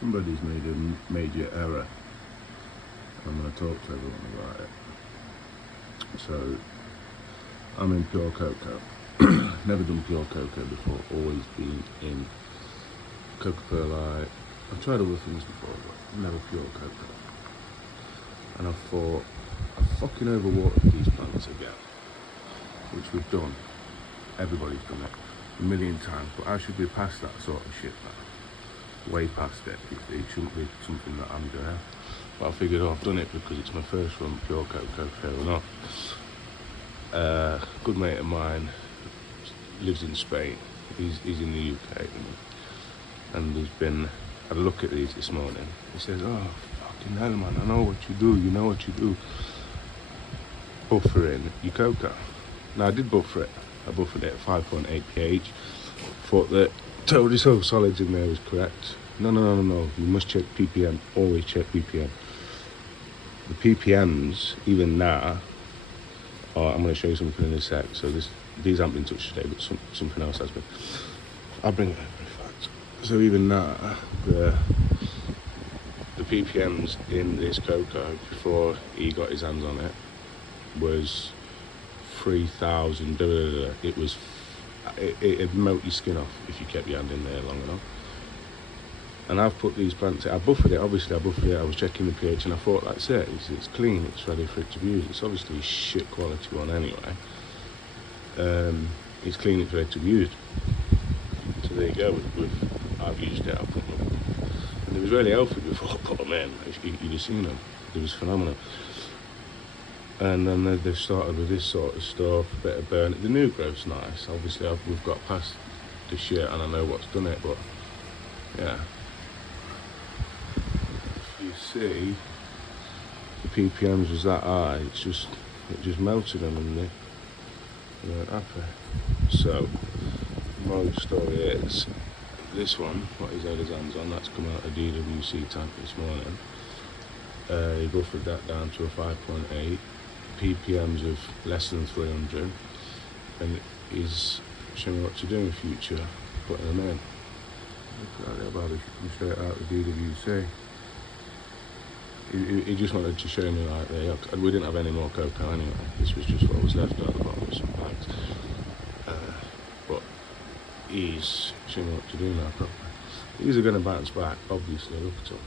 somebody's made a major error. I'm going to talk to everyone about it. So, I'm in pure cocoa. Never done pure cocoa before, always been in cocoa perlite. I've tried other things before, but never pure cocoa. And I thought, I've fucking overwatered these plants again, which we've done. Everybody's done it a million times, but I should be past that sort of shit now. Way past it. It shouldn't be something that I'm doing. But I figured, I've done it because it's my first run pure cocoa, fair enough. A good mate of mine lives in Spain. He's in the UK, and he's been had a look at these this morning. He says, "Oh, fucking hell, man! I know what you do. You know what you do. Buffering your cocoa." Now I did buffer it. I buffered it at 5.8 pH. Thought that total so solids in there was correct. No. You must check ppm. Always check ppm. The ppms, even now. Oh, I'm going to show you something in a sec. So these haven't been touched today, but something else has been. I'll bring it over, in fact. So even now, the ppms in this cocoa before he got his hands on it was 3,000. It'd melt your skin off if you kept your hand in there long enough. And I've put these plants, I buffered it, obviously I buffered it, I was checking the pH, and I thought, that's it, it's clean, it's ready for it to be used. It's obviously a shit quality one anyway. It's clean, it's ready to be used. So there you go, I've used it, I've put them up. And it was really healthy before I put them in. You'd have seen them, it was phenomenal. And then they've started with this sort of stuff, a bit of burn. The new growth's nice, obviously we've got past the shit and I know what's done it, but yeah. See, the ppms was that high, it just melted them and they weren't happy. So, the moral of the story is, this one, what he's had his hands on, that's come out of DWC tank this morning. He buffered that down to a 5.8, ppms of less than 300, and he's showing me what to do in the future, putting them in. Look at that, Bobby, straight out of DWC. He just wanted to show me, like, we didn't have any more cocoa anyway. This was just what was left at the bottom of some bags. But he's showing me what to do now properly. These are going to bounce back, obviously, look at them.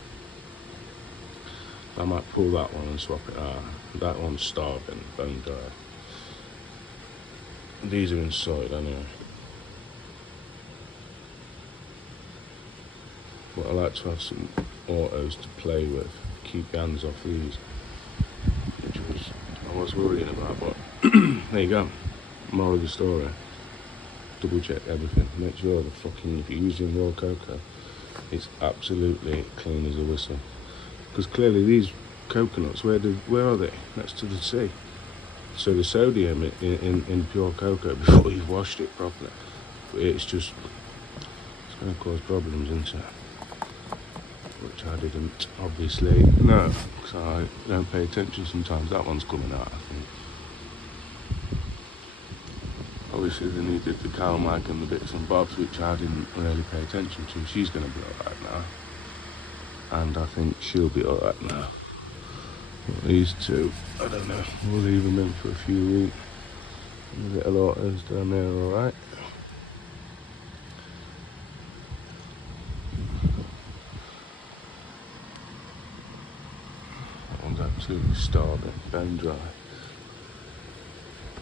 I might pull that one and swap it out. That one's starving, bone dry. These are inside anyway. But I like to have some autos to play with. Keep your hands off these, which I was worrying about, but there you go. Moral of the story, double check everything, make sure if you're using raw cocoa, it's absolutely clean as a whistle, because clearly these coconuts, where are they? Next to the sea. So the sodium in pure cocoa before you've washed it properly, it's going to cause problems, isn't it? Which I didn't obviously know, because I don't pay attention sometimes. That one's coming out, I think. Obviously they needed the cow mag and the bits and bobs, which I didn't really pay attention to. She's going to be alright now, and I think she'll be alright now. But these two, I don't know, we'll leave them in for a few weeks. The little autos down there are alright. Absolutely starving, bone dry.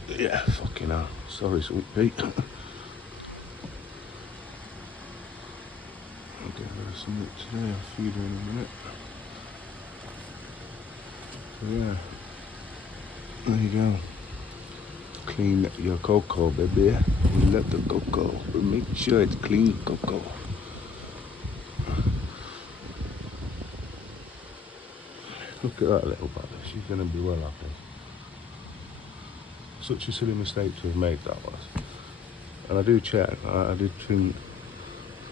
Yeah, fucking hell. Sorry, sweet Pete. I'll give her something today, I'll feed her in a minute. So yeah, there you go. Clean your cocoa, baby. We love the cocoa, but make sure it's clean cocoa. Look at that little bugger, she's going to be well happy. Such a silly mistake to have made, that was. And I do check, I did think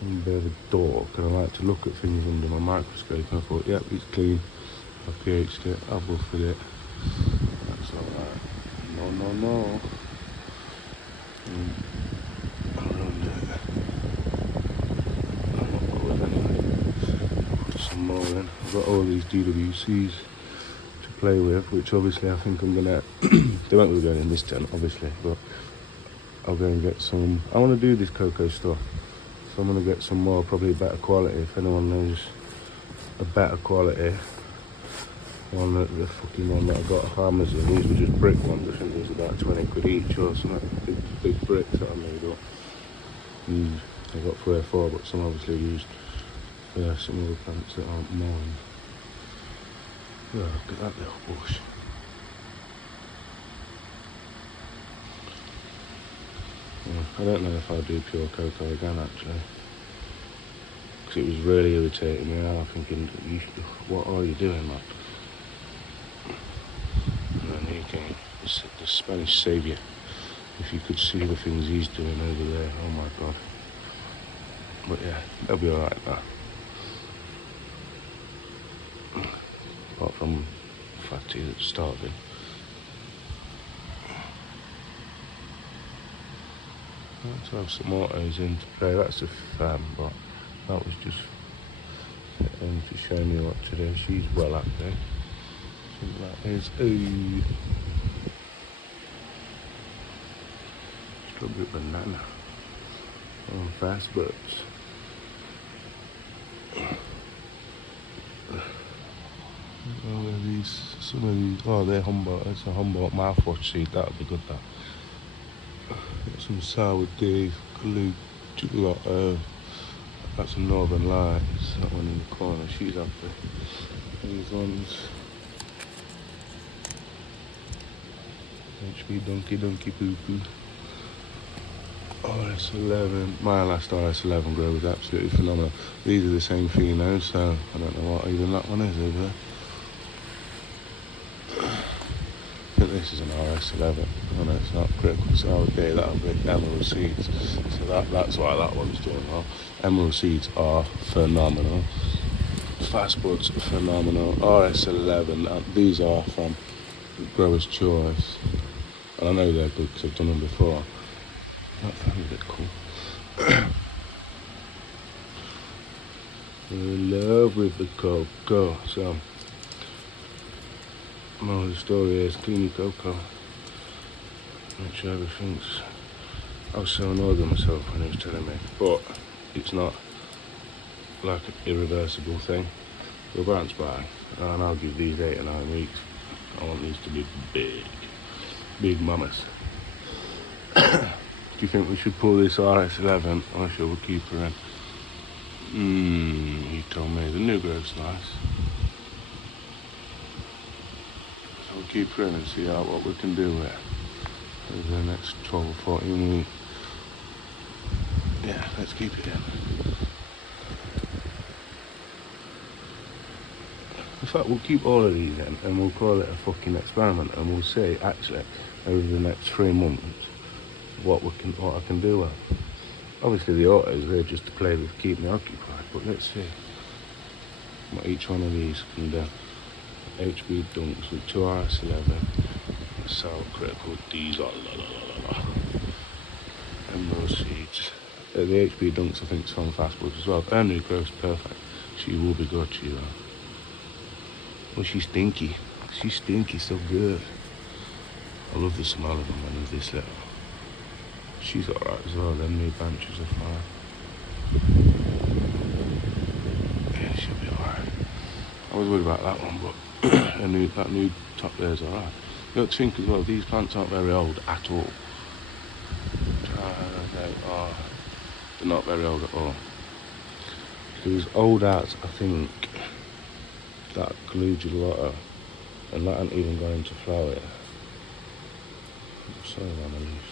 I'm a bit of a dork, and I like to look at things under my microscope, and I thought, yep, it's clean. I've pH'd it, I've buffered it. That's alright. No. I ruined it. I'm not bothered anyway. mowing. I've got all these DWCs to play with, which obviously I think I'm gonna. They won't be going in this tent, obviously, but I'll go and get some. I want to do this cocoa stuff, so I'm gonna get some more, probably better quality. If anyone knows a better quality one, the fucking one that I got off Amazon. These were just brick ones. I think it was about 20 quid each or something. Big bricks that I made up. And I got 3 or 4, but some obviously used for some other plants that aren't mine. Oh, look at that little bush. Yeah, I don't know if I'll do pure cocoa again actually, because it was really irritating me. I'm thinking, what are you doing, man? And then he came, the Spanish saviour. If you could see the things he's doing over there, oh my god. But yeah, they'll be alright now. Apart from Fatty that's starving. Let's have some autos in to play. That's a fan, but that was just to show me what to do. She's well up there. I think that is strawberry banana on fast birds. Oh, some of these, oh, they're Humboldt. It's a Humboldt mouthwash seed. That would be good. That. Got some sour D, gelato. That's a Northern Lights. That one in the corner. She's up there. These ones. HB Donkey Poo Poo. RS11. My last RS11 grow was absolutely phenomenal. These are the same phenos, so I don't know what even that one is over there. I think this is an RS11. Oh no, it's not critical. So okay, that'll be emerald seeds. So that's why that one's doing well. Emerald seeds are phenomenal. Fast buds are phenomenal. RS11. These are from Growers Choice. And I know they're good because I've done them before. That sounds a bit cool. In love with the cocoa. So, moral of the story is clean your cocoa. Make sure everything's. I was so annoyed with myself when he was telling me, but it's not like an irreversible thing. You'll bounce back, and I'll give these 8 or 9 weeks. I want these to be big mamas. Do you think we should pull this RS11 or should we keep her in? You told me. The new growth's nice. So we'll keep her in and see what we can do with it over the next 12 or 14 weeks. Yeah, let's keep it in. In fact, we'll keep all of these in and we'll call it a fucking experiment and we'll see actually over the next 3 months what I can do with. Obviously the autos, they're just to play with, keep me occupied, but let's see what each one of these can do. HB Dunks with 2 RS11, Sour Critical D's, Emerald Seeds. The HB Dunks I think is from Fast Buds as well. Her new growth's perfect. She will be good, she will. Well, she's stinky. She's stinky, so good. I love the smell of them when there's this little. She's alright as well, them new branches are fine. Yeah, she'll be alright. I was worried about that one, but that new top there's alright. You have to think as well, these plants aren't very old at all. They're not very old at all. There's old as, I think, that glue gelato, and that hasn't even gone into flower yet. Sorry, on the leaves.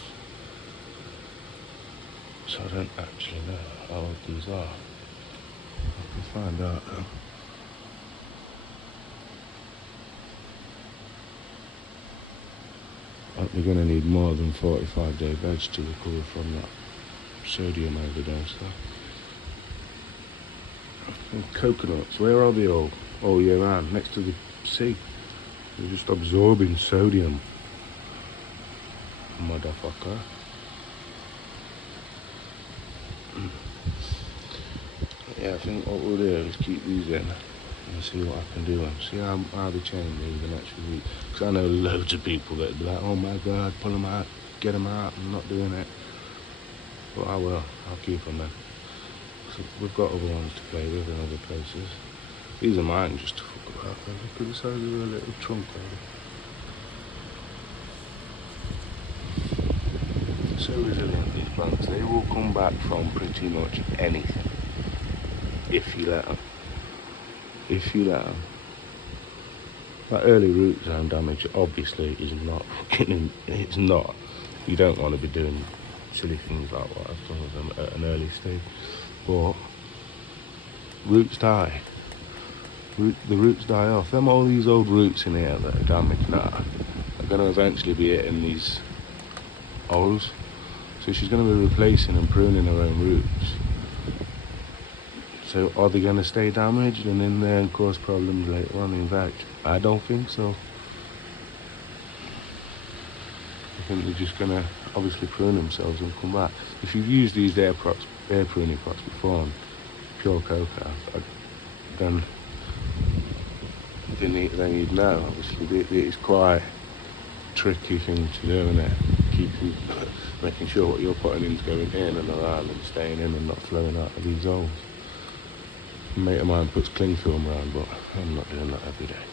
So I don't actually know how old these are. I can find out though. We're going to need more than 45-day veg to recover from that sodium overdose though. And coconuts, where are they all year round? Next to the sea. They're just absorbing sodium. Motherfucker. Yeah, I think what we'll do is keep these in and see what I can do and see how they change over the next few weeks. Because I know loads of people that be like, oh my God, pull them out, get them out. I'm not doing it. But I will. I'll keep them there. So we've got other ones to play with in other places. These are mine just to fuck about. Look at the size of their little trunk there. So resilient, these plants. They will come back from pretty much anything. If you let them. If you let them. That early root zone damage obviously is not fucking, it's not. You don't want to be doing silly things like what I've done with them at an early stage. But roots die. The roots die off. Them all these old roots in here that are damaged now are going to eventually be hitting these holes. So she's going to be replacing and pruning her own roots. So are they going to stay damaged and in there and cause problems later on in veg? I don't think so. I think they're just going to obviously prune themselves and come back. If you've used these air pruning pots before on pure cocoa, then you'd know. Obviously, it's quite a tricky thing to do, isn't it? Making sure what you're putting in is going in and around and staying in and not flowing out of these holes. A mate of mine puts cling film around, but I'm not doing that every day.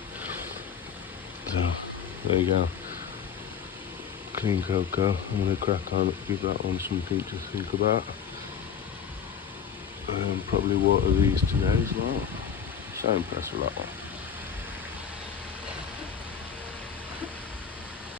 So, there you go. Clean cocoa. I'm going to crack on, give that one something to think about. Probably water these today as well. So impressed with that one.